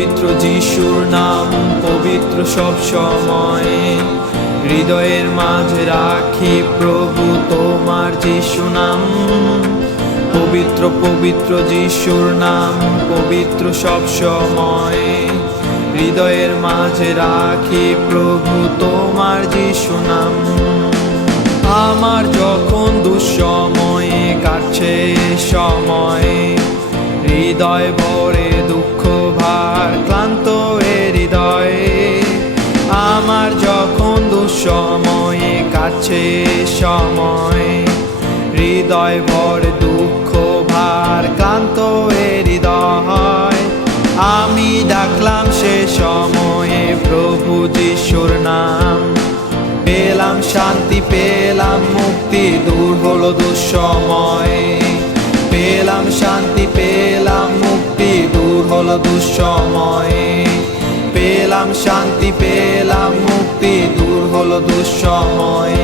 পবিত্র যিশুর নাম পবিত্র সব সময়, হৃদয়ের মাঝে রাখি প্রভু তোমার যিশু নাম। পবিত্র পবিত্র যিশুর নাম পবিত্র সব সময়, হৃদয়ের মাঝে রাখি প্রভু তোমার যিশু নাম। আমার যখন দুঃসময়ে কাটছে সময়, হৃদয় ভরে দুঃখ ভার ক্লান্ত এ হৃদয়ে। আমার যখন দুঃসময়ে কাটছে সময়, হৃদয় ভরে দুঃখ ভার ক্লান্ত এ হৃদয়। আমি ডাকলাম সে সময়ে প্রভু যিশুর নাম, পেলাম শান্তি পেলাম মুক্তি, দূর হলো দুঃসময়। পেলাম শান্তি পেলাম মুক্তি, দূর হলো দুঃসময়। পেলাম শান্তি পেলাম মুক্তি, দূর হলো দুঃসময়।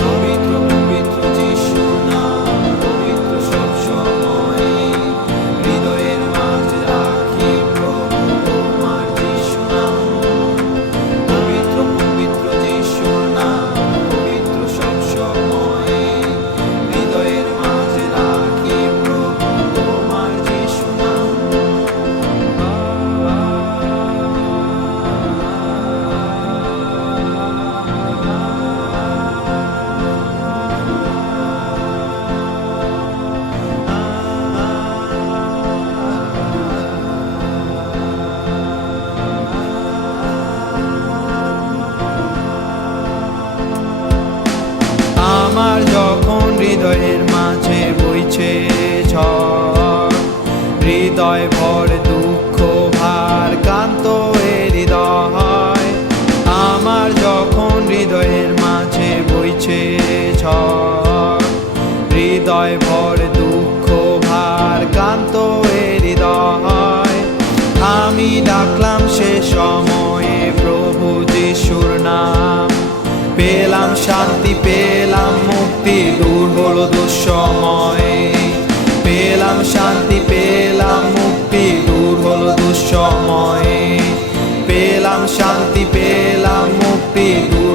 পবিত্র পবিত্র যিশুর নাম পবিত্র সব সময়, হৃদয়ের মাঝে রাখি প্রভু তোমার যিশু নাম। পবিত্র পবিত্র যিশুর নাম পবিত্র সব সময়, হৃদয়ের মাঝে রাখি প্রভু তোমার যিশু নাম। আমার যখন হৃদয়ের মাঝে বইছে ঝড়, হৃদয় ভরে দুঃখ ভার ক্লান্ত এ হৃদয়। আমার যখন হৃদয়ের মাঝে বইছে ঝড়, হৃদয় ভরে দুঃখ ভার ক্লান্ত এ হৃদয়। আমি ডাকলাম সে সময়ে প্রভু যিশুর নাম, পেলাম শান্তি পেলাম মুক্তি, দূর হলো দুঃসময়। পেলাম শান্তি পেলাম মুক্তি, দূর হলো দুঃসময়। পেলাম শান্তি পেলাম মুক্তি, দূর